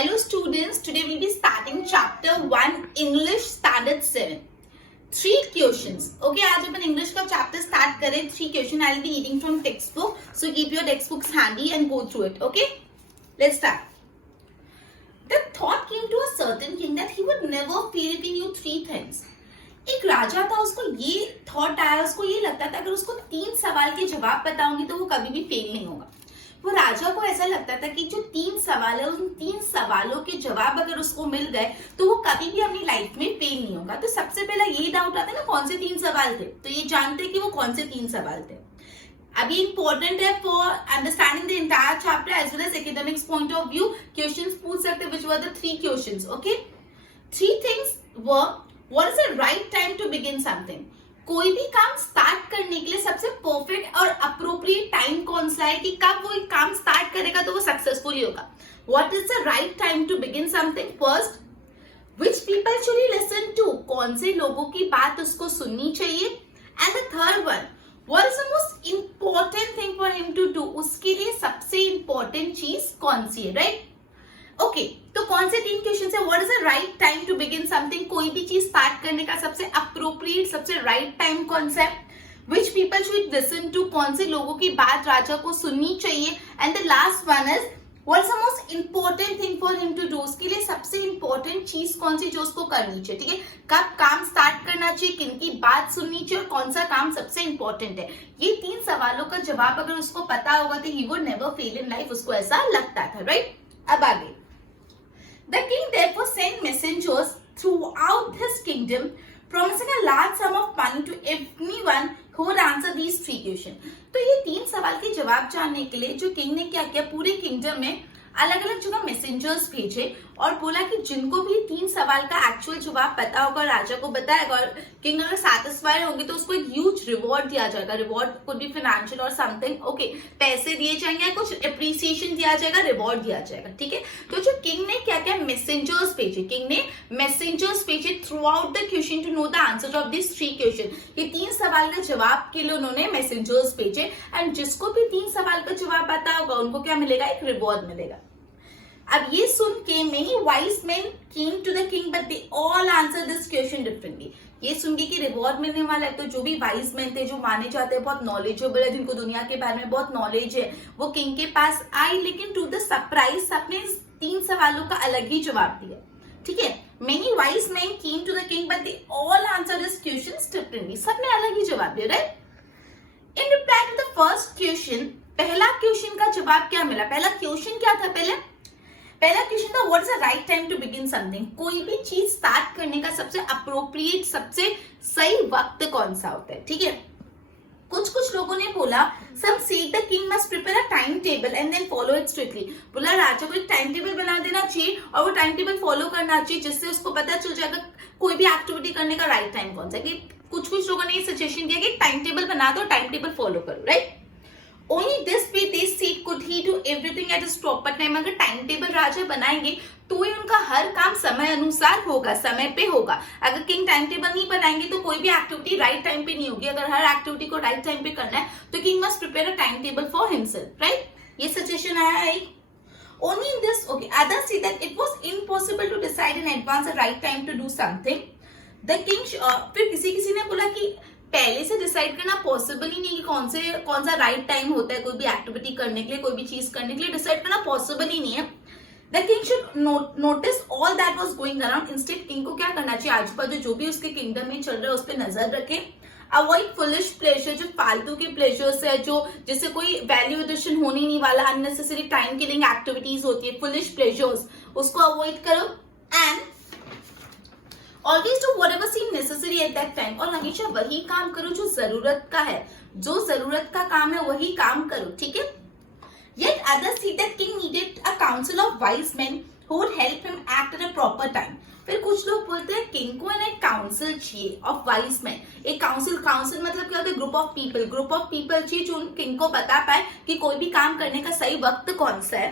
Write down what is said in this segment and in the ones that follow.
Hello students, today we'll be starting chapter 1 English standard 7. 3 questions. Okay, आज अपन English का chapter start करें. 3 question I'll be reading from textbook. So keep your textbooks handy and go through it. Okay, let's start. The thought came to a certain king that he would never fail if he knew 3 things. एक राजा था, उसको ये thought आया, उसको ये लगता था अगर उसको 3 सवाल के जवाब पता होंगे तो वो कभी भी फेल नहीं होगा. वो राजा को ऐसा लगता था कि जो 3 सवाल है उन 3 सवालों के जवाब अगर उसको मिल गए तो वो कभी भी अपनी लाइफ में फेल नहीं होगा. तो सबसे पहला यही डाउट आता है ना, कौन से 3 सवाल थे. तो ये जानते हैं कि वो कौन से 3 सवाल थे. अब ये इंपॉर्टेंट है for understanding the entire chapter as well as academics point of view. Questions पूछ सकते हैं, which were the 3 questions. Okay, 3 things were what is the right time to begin something. कोई भी काम स्टार्ट करने के लिए सबसे परफेक्ट और अप्रोप्रिएट टाइम कौन सा है कि कब वो काम स्टार्ट करेगा तो वो सक्सेसफुल होगा. What is the right time to begin something. First, which people should he listen to. कौन से लोगों की बात उसको सुननी चाहिए. And the third one, what is the most important thing for him to do. उसके लिए सबसे इंपॉर्टेंट चीज कौन सी है. राइट, ओके, तो कौन से 3 क्वेश्चन है. What is the right time to begin something. कोई भी चीज स्टार्ट करने का सबसे अप्रोप्रिएट सबसे राइट टाइम कौन सा है. Which people should listen to. कौन से लोगों की बात राजा को सुननी चाहिए. And the last one is what is the most important thing for him to do. उसके लिए सबसे इंपॉर्टेंट चीज कौन सी जो उसको करनी चाहिए. ठीक है, कब काम स्टार्ट करना चाहिए, किन की बात सुननी चाहिए और कौन सा काम सबसे इंपॉर्टेंट है. ये 3 सवालों का जवाब अगर उसको पता होगा तो he would never fail in life. उसको ऐसा लगता था. राइट, अब आगे. The king therefore sent messengers throughout his kingdom, promising a large sum of money to anyone who would answer these 3 questions. तो ये 3 सवाल के जवाब जानने के लिए जो किंग ने क्या किया, पूरे किंगडम में अलग अलग जगह मैसेंजर्स भेजे और बोला कि जिनको भी 3 सवाल का एक्चुअल जवाब पता होगा राजा को बताएगा और किंग अगर सैटिस्फाइड होंगे तो उसको एक ह्यूज रिवॉर्ड दिया जाएगा. रिवॉर्ड कुड बी फाइनेंशियल और समथिंग. ओके, पैसे दिए जाएंगे, कुछ अप्रिसिएशन दिया जाएगा, रिवॉर्ड दिया जाएगा. ठीक है, तो जो किंग ने क्या किया, मैसेंजर्स भेजे. किंग ने मैसेंजर्स भेजे throughout the question to know the answer of this 3 question. ये 3 सवाल का जवाब के लिए उन्होंने मैसेंजर्स भेजे एंड जिसको भी 3 सवाल का जवाब पता होगा उनको क्या मिलेगा, एक रिवॉर्ड मिलेगा. अब ये सुन के many wise men came to the king but they all answer this question differently. ये सुन के कि रिवॉर्ड मिलने वाला है तो जो भी वाइज मैन थे, जो माने जाते हैं बहुत नॉलेजेबल है, जिनको दुनिया के बारे में बहुत नॉलेज है, वो किंग के पास आए. लेकिन टू द सरप्राइज सबने 3 सवालों का अलग ही जवाब दिया. ठीक है, many wise man came to the king but they all answer this question differently. सबने अलग ही जवाब दिया. Right, in reply to the first question, पहला क्वेश्चन का जवाब क्या मिला. पहला क्वेश्चन क्या था, पहला क्वेश्चन था what is the right time to begin something. कोई भी चीज स्टार्ट करने का सबसे अप्रोप्रिएट सबसे सही वक्त कौन सा होता है. ठीक है, कुछ लोगों ने बोला सब से the king must prepare a time table and then follow it strictly. बोला राजा को एक टाइम टेबल बना देना चाहिए और वो टाइम टेबल फॉलो करना चाहिए जिससे उसको पता चल जाएगा कोई भी एक्टिविटी करने का राइट टाइम कौन सा है. कि कुछ लोगों ने ये सजेशन दिया कि टाइम टेबल बना दो, टाइम टेबल फॉलो करो. Right, Only this way they said could he do everything at his proper time. अगर टाइम टेबल राजा बनाएंगे तो ही उनका हर काम समय अनुसार होगा, समय पे होगा. अगर किंग टाइम टेबल नहीं बनाएंगे तो कोई भी एक्टिविटी राइट टाइम पे नहीं होगी. अगर हर एक्टिविटी को राइट टाइम पे करना है तो king must prepare a time table for himself. Right, ये सजेशन आया है. Only in this, okay, others say that it was impossible to decide in advance the right time to do something. The king, फिर किसी ने बोला कि पहले से डिसाइड करना पॉसिबल ही नहीं कि कौन सा राइट टाइम होता है कोई भी एक्टिविटी करने के लिए, कोई भी चीज करने के लिए डिसाइड करना पॉसिबल ही नहीं है. The king should notice all that was going around. Instead king को क्या करना चाहिए, आजू बाजू जो भी उसके किंगडम में चल रहा है उस पर नजर रखे. अवॉइड फुलिश प्लेजर, जो फालतू के प्लेजर्स है, जो जिससे कोई वैल्यू एडिशन होने नहीं वाला, अननेसेसरी टाइम किलिंग एक्टिविटीज होती है, फुलिश प्लेजर्स, उसको अवॉइड करो. And Always do whatever seem necessary at that time. और हमेशा वही काम करो जो जरूरत का है, जो जरूरत का काम है वही काम करो. ठीक है. Yet others see that king needed a council of wise men who would help him act at a proper time. फिर कुछ लोग बोलते हैं किंग को एक काउंसिल चाहिए ऑफ वाइज मैन. एक काउंसिल मतलब क्या होता है, ग्रुप ऑफ पीपल चाहिए जो किंग को बता पाए कि कोई भी काम करने का सही वक्त कौन सा है.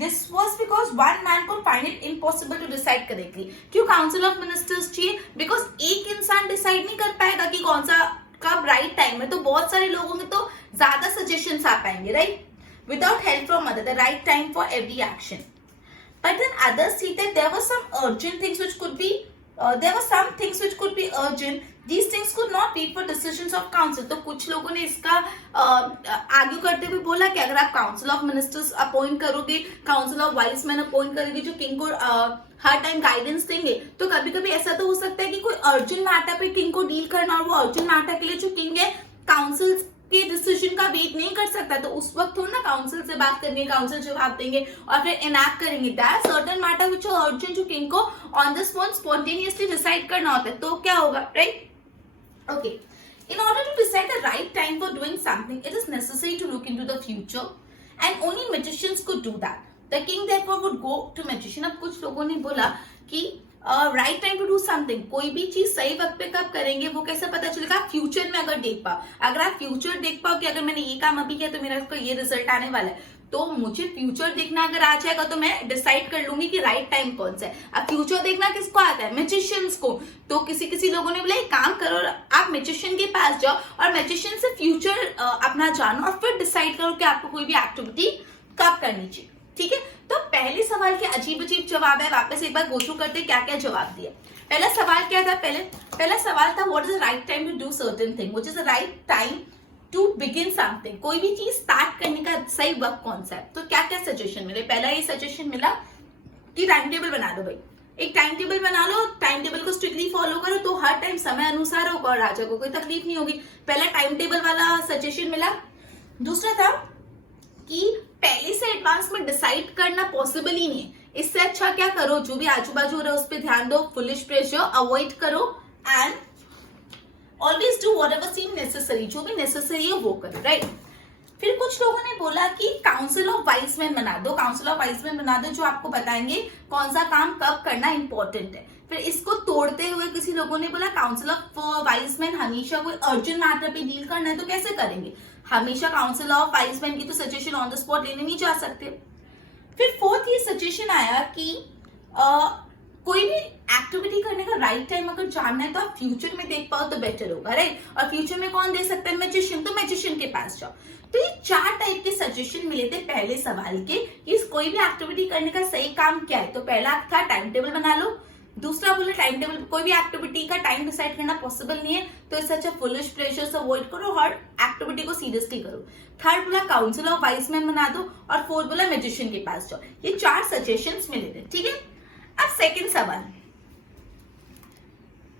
This was because one man could find it impossible to decide correctly. क्यों काउंसिल ऑफ मिनिस्टर्स चाहिए? बिकॉज एक इंसान डिसाइड नहीं कर पाएगा कि कौन सा कब राइट टाइम है, तो बहुत सारे लोगों में तो ज्यादा सजेशंस आ पाएंगे. Right, without help from other, the right time for every action. But then others see that there were some urgent things which could be, there were some things which could be urgent. These things could not wait for decisions of council. तो कुछ लोगों ने इसका argue करते हुए बोला कि अगर आप काउंसिल ऑफ मिनिस्टर्स अपॉइंट करोगे, council of wise man appoint करोगे जो किंग को हर टाइम गाइडेंस देंगे, तो कभी कभी ऐसा तो हो सकता है कि कोई अर्जेंट मैटर पे किंग को डील करना, और वो अर्जेंट मैटर के लिए जो किंग है काउंसिल के डिसीजन का वेट नहीं कर सकता, तो उस वक्त थोड़ा ना काउंसिल से बात करेंगे, काउंसिल जवाब देंगे और फिर इनैक्ट करेंगे। That certain matter which are urgent जो किंग को on the spot spontaneously decide करना होता है, तो क्या होगा, right? Okay. In order to decide the right time for doing something, it is necessary to look into the future, and only magicians could do that. The king therefore would go to magician. अब कुछ लोगों ने बोला कि right time to do something, कोई भी चीज सही वक्त पे कब करेंगे वो कैसे पता चलेगा? फ्यूचर में अगर देख पाओ, अगर आप फ्यूचर देख पाओ कि अगर मैंने ये काम अभी किया तो मेरा इसका ये रिजल्ट आने वाला है, तो मुझे फ्यूचर देखना अगर आ जाएगा तो मैं डिसाइड कर लूंगी कि राइट टाइम कौन सा है। अब फ्यूचर देखना किसको आता है? मैजिशियंस को। तो किसी लोगों ने बोला एक काम करो, आप मैजिशियन के पास जाओ और मैजिशियन से फ्यूचर अपना जानो और फिर डिसाइड करो कि आपको कोई भी एक्टिविटी कब करनी चाहिए, ठीक है? तो पहले सवाल के अजीब अजीब जवाब है, वापस एक बार गो थ्रू करते क्या क्या जवाब दिया। पहला सवाल क्या था? पहला सवाल था what is the right time to do certain thing, which is the right time to begin something, कोई भी चीज स्टार्ट करने का सही वक्त कौन सा है। तो क्या क्या सजेशन मिले? पहला ये सजेशन मिला कि टाइम टेबल बना लो भाई, एक टाइम टेबल बना लो, टाइम टेबल को स्ट्रिक्टली फॉलो करो तो हर टाइम समय अनुसार होगा और राजा को कोई तकलीफ नहीं होगी। पहला टाइम टेबल वाला सजेशन मिला। दूसरा था कि पहले से एडवांस में डिसाइड करना पॉसिबल ही नहीं है, इससे अच्छा क्या करो, जो भी आजू बाजू हो रहा है उस पर ध्यान दो, फुलिश प्रेशर अवॉइड करो and always do whatever seem necessary, जो भी नेसेसरी है वो करो, राइट? फिर कुछ लोगों ने बोला कि काउंसिल ऑफ वाइस मैन बना दो, काउंसिल ऑफ वाइस मैन बना दो जो आपको बताएंगे कौन सा काम कब करना इंपॉर्टेंट है। फिर इसको तोड़ते हुए किसी लोगों ने बोला काउंसिल ऑफ वाइस मैन हमेशा कोई अर्जेंट मैटर पे डील करना है तो कैसे करेंगे, हमेशा काउंसिल ऑफ वाइस मैन की तो सजेशन ऑन द स्पॉट लेने नहीं जा सकते। फिर फोर्थ ये सजेशन आया कि कोई भी एक्टिविटी करने का राइट टाइम अगर जानना है तो आप फ्यूचर में देख पाओ तो बेटर होगा, राइट? और फ्यूचर में कौन दे सकता है? मैजिशियन, तो मैजिशियन के पास जाओ। तो ये 4 टाइप के सजेशन मिले थे पहले सवाल के कि कोई भी एक्टिविटी करने का सही काम क्या है। तो पहला था टाइम टेबल बना लो, दूसरा बोला टाइम टेबल, कोई भी एक्टिविटी का टाइम डिसाइड करना पॉसिबल नहीं है तो इससे अच्छा फुलिश प्रेशर अवॉइड करो, हर एक्टिविटी को सीरियसली करो। थर्ड बोला काउंसिल ऑफ वाइस मैन बना दो और फोर्थ बोला मैजिशियन के पास जाओ। ये 4 सजेशंस मिले थे, ठीक है? अब सेकंड सवाल,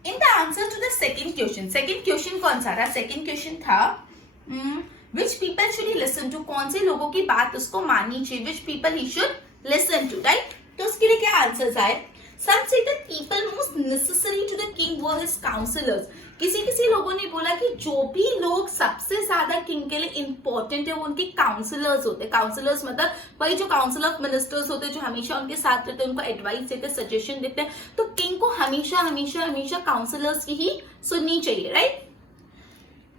in the answer to the second question कौन सा था? सेकंड क्वेश्चन था which people should he listen to, कौन से लोगों की बात उसको माननी चाहिए, which people he should listen to, right? तो उसके लिए क्या आंसर्स आए? Some say that people most necessary to the king were his counselors. किसी लोगों ने बोला कि जो भी लोग सबसे ज्यादा किंग के लिए इंपॉर्टेंट है वो उनके काउंसलर्स होते हैं। काउंसलर्स मतलब वही जो काउंसिल ऑफ मिनिस्टर्स होते हैं जो हमेशा उनके साथ रहते हैं, उनको एडवाइस देते हैं, सजेशन देते हैं। तो किंग को हमेशा हमेशा हमेशा काउंसलर्स की ही सुननी चाहिए, right?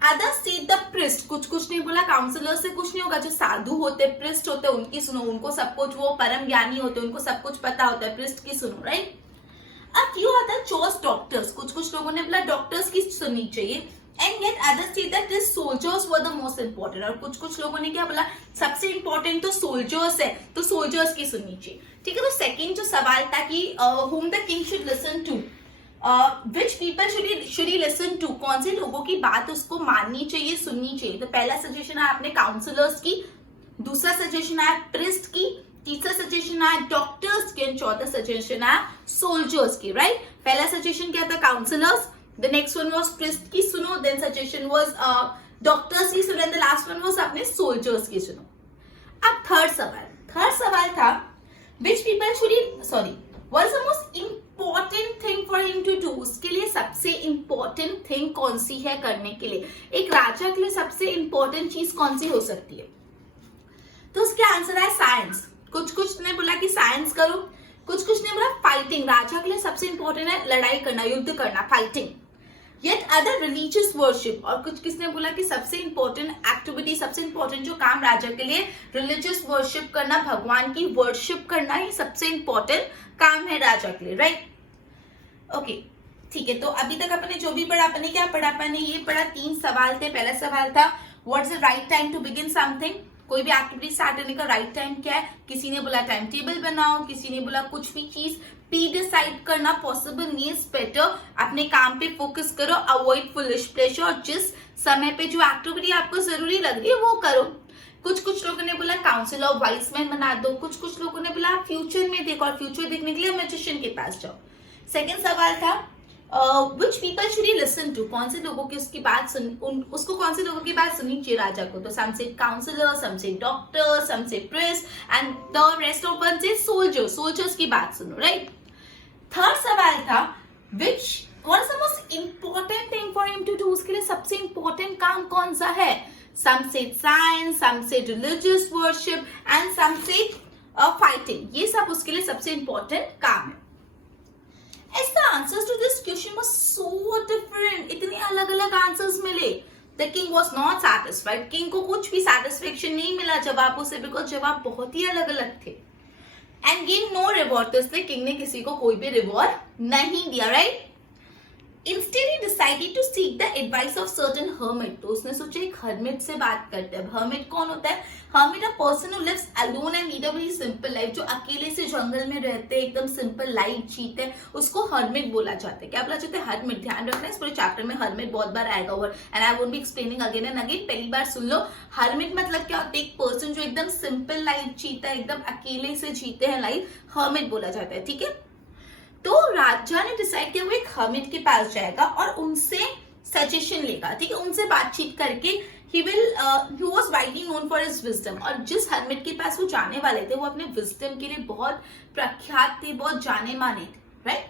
Other see the priest, कुछ ने बोला काउंसलर से कुछ नहीं होगा, जो साधु होते हैं, प्रिस्ट होते हैं, उनकी सुनो, उनको सब कुछ, वो परम ज्ञानी होते हैं, उनको सब कुछ पता होता है, प्रिस्ट की सुनो, right? A few other chose doctors, कुछ लोगों ने बोला डॉक्टर्स की सुननी चाहिए, and yet others say that the soldiers were the most important, और कुछ लोगों ने क्या बोला सबसे इंपॉर्टेंट तो सोल्जर्स है तो सोल्जर्स की सुननी चाहिए, ठीक है? तो सेकंड जो सवाल था कि whom the king should listen to, which people should he listen to, कौन से लोगों की बात उसको माननी चाहिए, सुननी चाहिए। तो पहला सजेशन है आपने काउंसलर्स की, दूसरा सजेशन है प्रिस्ट की, तीसरा सजेशन आया डॉक्टर्स की, चौथा सजेशन आया सोल्जर्स की, राइट? पहला सजेशन क्या था? Counsellors, the next one was priest की सुनो, देन सजेशन वाज डॉक्टर्स की सुनो, and the last one was आपने सोल्जर्स की सुनो। अब थर्ड सवाल था which people should he, sorry, what is the most important thing for him to do, उसके लिए सबसे इंपॉर्टेंट थिंग कौन सी है करने के लिए, एक राजा के लिए सबसे इंपॉर्टेंट चीज कौन सी हो सकती है? तो उसके आंसर है साइंस। कुछ ने बोला कि साइंस करो, कुछ ने बोला फाइटिंग, राजा के लिए सबसे इंपॉर्टेंट है लड़ाई करना, युद्ध करना, fighting. Yet other religious worship, और किसने बोला कि सबसे इंपॉर्टेंट एक्टिविटी, सबसे इंपॉर्टेंट जो काम राजा के लिए रिलीजियस वर्शिप करना, भगवान की वर्शिप करना ही सबसे इंपॉर्टेंट काम है राजा के लिए, राइट? ओके, ठीक है। तो अभी तक अपने जो भी पढ़ा, अपने क्या पढ़ा, अपने ये पढ़ा 3 सवाल थे। पहला सवाल था what is the right time to begin something, कोई भी एक्टिविटी स्टार्ट करने का राइट टाइम क्या है? किसी ने बोला टाइम टेबल बनाओ, किसी ने बोला कुछ भी चीज पी डिसाइड करना पॉसिबल नहीं है। बेटर अपने काम पे फोकस करो, अवॉइड फुलिश प्लेजर, और जिस समय पे जो एक्टिविटी आपको जरूरी लग रही है वो करो। कुछ लोगों ने बोला काउंसिल ऑफ वाइज मैन बना दो, कुछ लोगों ने बोला फ्यूचर में देखो, और फ्यूचर देखने के लिए मैजिशियन के पास जाओ। सेकेंड सवाल था which people should he listen to, कौन से लोगों की उसकी बात उसको कौन से लोगों की बात सुननी चाहिए राजा को? तो सम से काउंसलर, सम से doctor, some say priest, and the rest of one say soldiers की बात सुनो, राइट? थर्ड सवाल था which what is the most important thing for him to do, उसके लिए सबसे इंपॉर्टेंट काम कौन सा है? Some say science, some say religious worship, and some say fighting. ये सब उसके लिए सबसे important काम है. As the answers to this question were so different, इतने अलग-अलग answers मिले. The king was not satisfied. King को कुछ भी satisfaction नहीं मिला जवाबों से, because जवाब बहुत ही अलग-अलग थे. And gave no reward. तो इसलिए king ने किसी को कोई भी reward नहीं दिया, right? Instead he decided to seek the advice of certain hermit. तो उसने सोचा एक hermit से बात करते हैं. hermit कौन होता है? hermit a person who lives alone and lead a very simple life. जो अकेले से जंगल में रहते हैं, एकदम simple life जीते हैं, उसको hermit बोला जाता है. क्या बोला जाता है? hermit. ध्यान रखना इस पूरे चैप्टर में hermit बहुत बार आएगा और and I won't be explaining again and again. पहली बार सुन लो. hermit मतलब क्या होता है? एक person जो एकदम simple life जीता है, एकदम अकेले से जीते हैं लाइफ, hermit बोला जाता है. ठीक है? तो राजा ने डिसाइड किया वो एक हर्मिट के पास जाएगा और उनसे सजेशन लेगा. ठीक है? उनसे बातचीत करके he was widely known for his wisdom. और जिस हर्मिट के पास वो जाने वाले थे वो अपने विजडम के लिए बहुत प्रख्यात थे, बहुत जाने माने थे, right?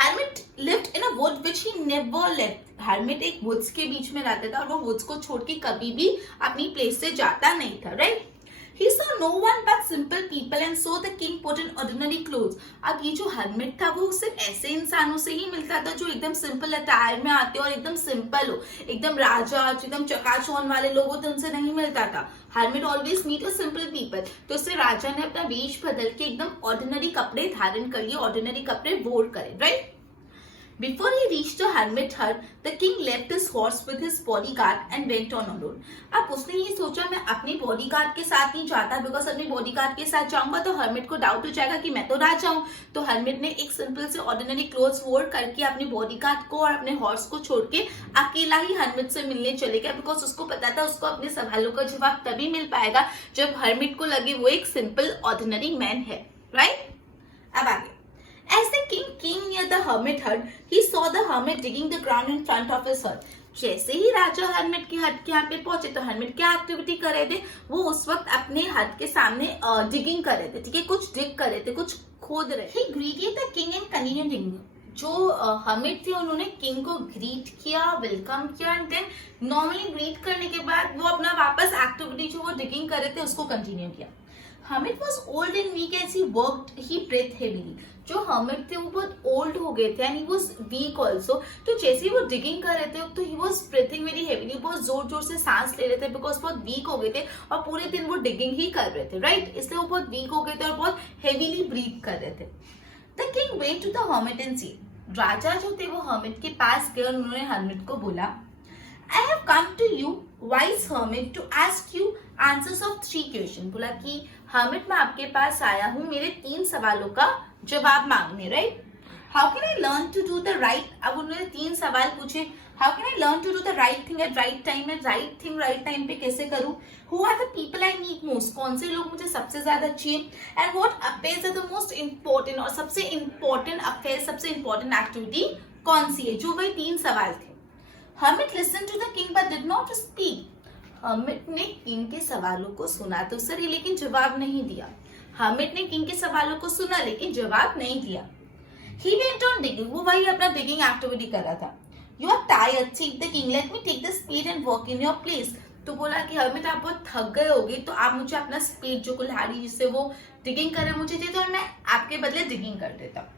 Hermit lived in a would which he never left. Hermit एक वुड्स के बीच में रहता था और वो वुड्स को छोड़ के कभी भी अपनी प्लेस से जाता नहीं था, right? He saw no one but simple people and so the king put in ordinary clothes. अब ये जो hermit था वो सिर्फ ऐसे इंसानों से ही मिलता था जो एकदम सिंपल अटायर में आते और एकदम सिंपल हो, एकदम राजा, एकदम चकाचौंध वाले लोगों तो उनसे नहीं मिलता था. hermit always meet a simple people. तो इससे राजा ने अपना वेश बदल के एकदम ऑर्डिनरी कपड़े धारण कर लिए, ऑर्डिनरी कपड़े वोर करे, right? Before he reached the hermit hut, the king left his horse with his bodyguard and went on alone. अब उसने ये सोचा मैं अपने बॉडीगार्ड के साथ नहीं जाता, बिकॉज अपने बॉडीगार्ड के साथ जाऊंगा तो हर्मिट को डाउट हो जाएगा कि मैं तो राजा हूँ. तो हर्मिट ने एक सिंपल से ऑर्डिनरी क्लोथ्स वोर करके अपने बॉडीगार्ड को और अपने हॉर्स को छोड़ के अकेला ही हर्मिट से मिलने चले गया, बिकॉज उसको पता था उसको अपने सवालों का जवाब तभी मिल पाएगा जब हर्मिट को लगे वो एक सिंपल ऑर्डिनरी मैन है, राइट? अब आगे. As the king came near the hermit hut, he saw the hermit digging the ground in front of his hut. जैसे ही राजा हर्मिट के हट के यहाँ पे पहुंचे तो हर्मिट क्या एक्टिविटी कर रहे थे? वो उस वक्त अपने हट के सामने डिगिंग कर रहे थे. ठीक है? कुछ डिग कर रहे थे, कुछ खोद रहे थे. He greeted the king and continued digging. जो हर्मिट थे उन्होंने किंग को ग्रीट किया, वेलकम किया, एंड देन नॉर्मली ग्रीट करने के बाद वो अपना वापस एक्टिविटी जो वो डिगिंग कर रहे थे उसको कंटिन्यू किया. Hermit was old and weak as he worked. He breathed heavily. जो hermit थे वो बहुत old हो गए थे and he was weak also. तो जैसे ही वो digging कर रहे थे तो he was breathing very heavily. बहुत जोर जोर से सांस ले रहे थे because बहुत weak हो गए थे और पूरे दिन वो digging ही कर रहे थे, right? इसलिए वो बहुत weak हो गए थे और बहुत heavily breathe कर रहे थे. The king went to the hermit and said. राजा जो थे वो hermit के पास गए और उन्होंने hermit को बोला I have come to you, wise hermit, to ask you answers of 3 questions. बोला कि hermit मैं आपके पास आया हूँ मेरे 3 सवालों का जवाब मांगने, right? How can I learn to do the right? अब उन्होंने 3 सवाल पूछे. How can I learn to do the right thing at right time? and right thing right time पे कैसे करूँ? Who are the people I need most? कौन से लोग मुझे सबसे ज्यादा चाहिए? And what affairs are the most important? और सबसे important affairs, सबसे important activity कौन सी है? जो वही 3 सवाल थे. Hermit listened to the king but did not speak. Hermit ने किंग के सवालों को सुना तो सही लेकिन जवाब नहीं दिया. Hermit ने किंग के सवालों को सुना लेकिन जवाब नहीं दिया. He went on digging. वो वही अपना digging activity कर रहा था. You are tired, said the king. Let me take the spade and work in your place. तो बोला कि Hermit आप बहुत थक गए होगे तो आप मुझे अपना spade जो कुल्हाड़ी जिससे वो digging कर रहे मुझे दे दो और मैं आपके बदले digging कर देता.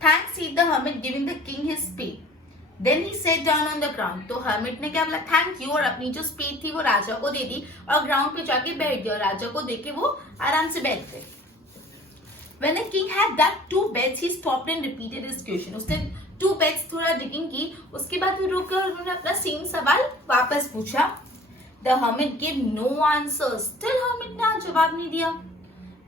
Thanks, said the hermit, giving the king his spade. Then he sat down on the ground. तो hermit ने क्या बोला? थैंक यू, और अपनी जो स्पेड थी वो राजा को दे दी और ग्राउंड पे जाके बैठ गया. राजा को देके वो आराम से बैठ गए. When the king had dug 2 beds, he stopped and repeated his question. उसने 2 beds थोड़ा digging की, उसके बाद वो रुक गया और उन्होंने अपना सेम सवाल वापस पूछा. The hermit gave no answer. Still hermit ने आज जवाब नहीं दिया.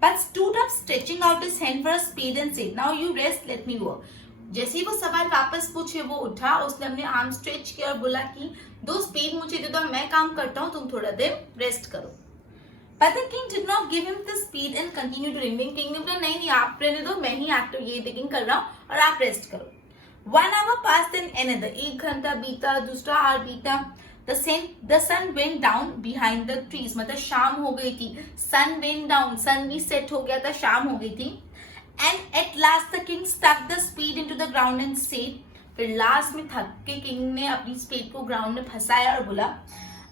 But stood up, stretching out his hand for a spade and said, "Now you rest, let me work." जैसे ही वो सवाल वापस पूछे वो उठा, उसने अपने आर्म स्ट्रेच किया और बोला कि दो स्पेड मुझे दे दो, मैं काम करता हूँ, तुम थोड़ा देर रेस्ट करो. But the king did not give him the speed and continued to ring. King ने बोला नहीं आप रहने दो, मैं ही ये digging कर रहा हूँ और आप रेस्ट करो. 1 hour passed then another. 1 घंटा बीता, दूसरा hour बीता. The sun went down behind the trees. मतलब शाम हो गई थी. Sun went down. Sun भी set हो गया था, शाम हो गई थी. And at last the king stuck the spade into the ground and said. फिर लास्ट में थक के किंग ने अपनी स्पेड को ग्राउंड में फंसाया और बोला,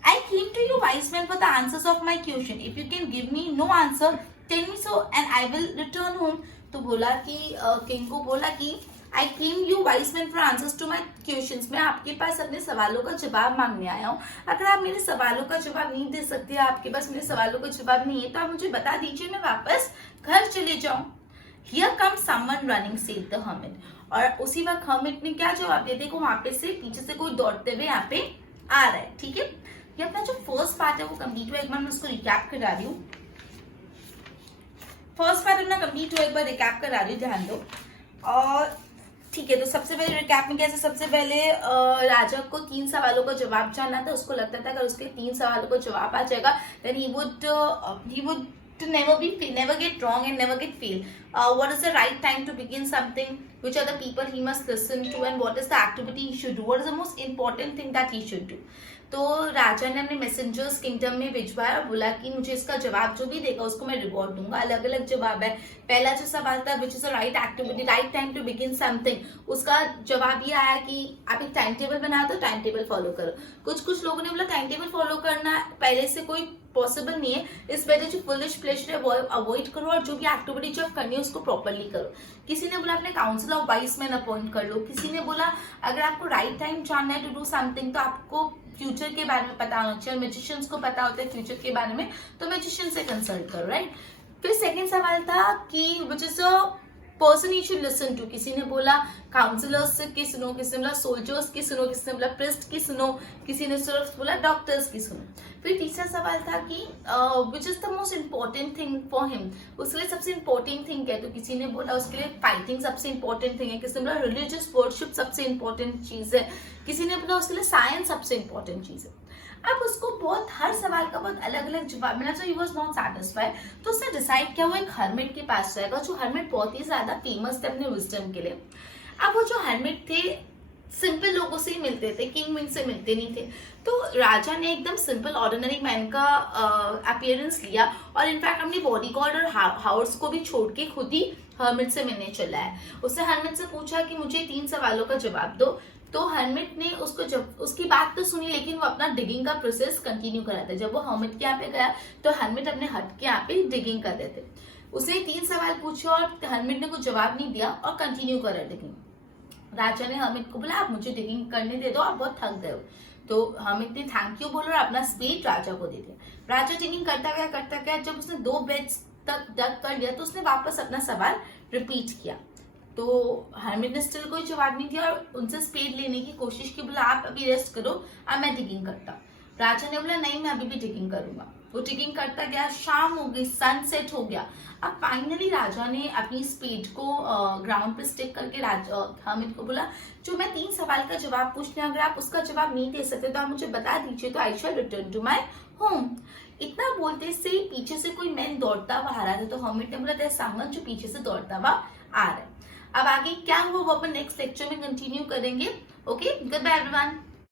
I came to you, wise man, for the answers of my question. If you can give me no answer, tell me so, and I will return home. तो बोला कि किंग को बोला कि I came you, wise man, for answers to my questions. मैं आपके पास अपने सवालों का जवाब मांगने आया हूँ. अगर आप मेरे सवालों का जवाब नहीं दे सकते, आपके पास मेरे सवालों का जवाब नहीं है, तो आप मुझे बता दीजिए, मैं वापस घर चले जाऊँ. Here comes someone running, said the hermit. और उसी वक्त hermit ने क्या जवाब दिया? देखो वहां पे से पीछे से कोई दौड़ते हुए यहाँ पे आ रहा है. ठीक है, ये अपना जो फर्स्ट पार्ट है वो कंप्लीट हुआ. एक बार मैं उसको रिकैप करा रही हूँ. फर्स्ट पार्ट अपना कंप्लीट हुआ, एक बार रिकैप करा रही हूँ, ध्यान दो. और ठीक है, तो सबसे पहले रिकैप में कैसे, सबसे पहले राजा को 3 सवालों का जवाब जानना था. उसको लगता था अगर उसके 3 सवालों का जवाब आ जाएगा then he would to never get wrong and never get fail. What is the right time to begin something? Which are the people he must listen to? And what is the activity he should do? What is the most important thing that he should do? तो राजा ने अपने messengers kingdom में भिजवाया और बोला कि मुझे इसका जवाब जो भी देगा उसको मैं रिवॉर्ड दूंगा. अलग अलग जवाब है. पहला जो सवाल था which is the right activity, right time to begin something, उसका जवाब ये आया कि आप एक टाइम टेबल बना दो, टाइम टेबल फॉलो करो. कुछ लोगों ने बोला टाइम टेबल फॉलो करना पहले से कोई पॉसिबल नहीं है, इस वजह से फुलिश प्लेजर अवॉइड करो और जो भी एक्टिविटी जो आप करनी है उसको प्रॉपरली करो. किसी ने बोला अपने council of wise man appoint कर लो. किसी ने बोला अगर आपको राइट टाइम जानना है टू डू समथिंग तो आपको फ्यूचर के बारे में पता होना चाहिए. मैजिशियंस को पता होता है फ्यूचर के बारे में, तो मैजिशियन से कंसल्ट करो. राइट. फिर सेकंड सवाल था कि which is a person you should listen to. किसी ने बोला काउंसलर्स की सुनो, किसी ने बोला सोल्जर्स की सुनो, किसी ने बोला प्रिस्ट की सुनो, किसी ने सिर्फ बोला डॉक्टर्स की सुनो. फिर तीसरा सवाल था कि which is the most important thing for him. उसके लिए सबसे इम्पोर्टेंट थिंग क्या है, तो किसी ने बोला उसके लिए फाइटिंग सबसे इम्पोर्टेंट थिंग है, किसी ने बोला रिलीजियस वर्शिप सबसे इम्पोर्टेंट चीज है, किसी ने बोला उसके लिए साइंस सबसे इम्पोर्टेंट चीज है. अब उसको बहुत हर सवाल का बहुत अलग अलग जवाब मिला, सो ही वाज नॉट सैटिस्फाइड. तो उसने डिसाइड किया वो एक हर्मिट के पास जाएगा, जो हर्मिट बहुत ही ज्यादा फेमस थे अपने विजडम के लिए. अब वो जो हर्मिट थे सिंपल लोगों से ही मिलते थे, किंग विंग से मिलते नहीं थे. तो राजा ने एकदम सिंपल ऑर्डिनरी मैन का अपीयरेंस लिया और इनफैक्ट अपनी बॉडीगार्ड और हाउस को भी छोड़ के खुद ही हर्मिट से मिलने चला है. उसने हर्मिट से पूछा कि मुझे 3 सवालों का जवाब दो. तो हर्मिट ने उसको जब उसकी बात तो सुनी, लेकिन वो अपना डिगिंग का प्रोसेस कंटिन्यू कर रहा था. जब वो हर्मिट के यहाँ पे गया तो हर्मिट अपने हट के यहाँ पे डिगिंग कर रहे थे. उसने 3 सवाल पूछे और हर्मिट ने कुछ जवाब नहीं दिया और कंटिन्यू कर रहा डिगिंग. राजा ने हर्मिट को बोला आप मुझे डिगिंग करने दे दो, आप बहुत थक गए हो. तो हर्मिट ने थैंक यू बोला और अपना स्पेड राजा को दे दिया. राजा डिगिंग करता गया. जब उसने 2 बेड्स तक डग कर लिया तो उसने वापस अपना सवाल रिपीट किया. तो हर्मिट ने स्टिल कोई जवाब नहीं दिया और उनसे स्पेड लेने की कोशिश की. बोला आप अभी रेस्ट करो, अब मैं डिगिंग करता. राजा ने बोला नहीं मैं अभी भी डिगिंग करूंगा. वो डिगिंग करता गया, शाम हो गई, सनसेट हो गया. अब फाइनली राजा ने अपनी स्पेड को ग्राउंड पे स्टिक करके हर्मिट को बोला जो मैं 3 सवाल का जवाब पूछने, अगर आप उसका जवाब नहीं दे सकते तो आप मुझे बता दीजिए, तो आई शैल रिटर्न टू माई होम. इतना बोलते से पीछे से कोई मैन दौड़ता हुआ आ रहा था. तो हर्मिट ने बोला देयर समवन जो पीछे से दौड़ता हुआ आ रहा है. अब आगे क्या हुआ वो अपन नेक्स्ट लेक्चर में कंटिन्यू करेंगे. Okay, good bye everyone.